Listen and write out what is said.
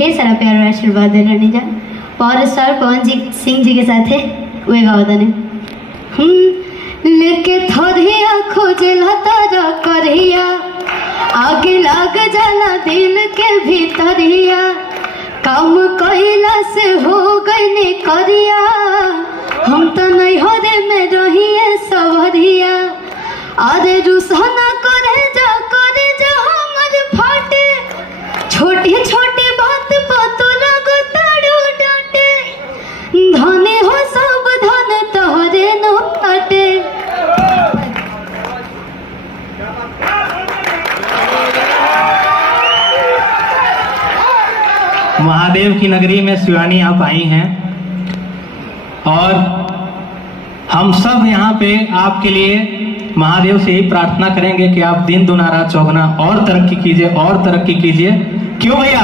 ढेर सारा प्यार और आशीर्वाद देना जा और सर पवन सिंह जी के साथ है वे गावदन लेके थोरिया खोजला तारा करिया आगे लाग जाला दिल के भीतरिया काम कइला से हो गई करिया हम तो नहीं हो रे में रहिए सवरिया अरे रुसना करे जा हमर फाटे छोटी छोटी बात पर तो लगो ताड़ू डांटे धने हो सब धन तोहरे न काटे। महादेव की नगरी में शिवानी आप आई हैं और हम सब यहाँ पे आपके लिए महादेव से ही प्रार्थना करेंगे कि आप दिन दुना रात चौगुना और तरक्की कीजिए और तरक्की कीजिए। क्यों भैया?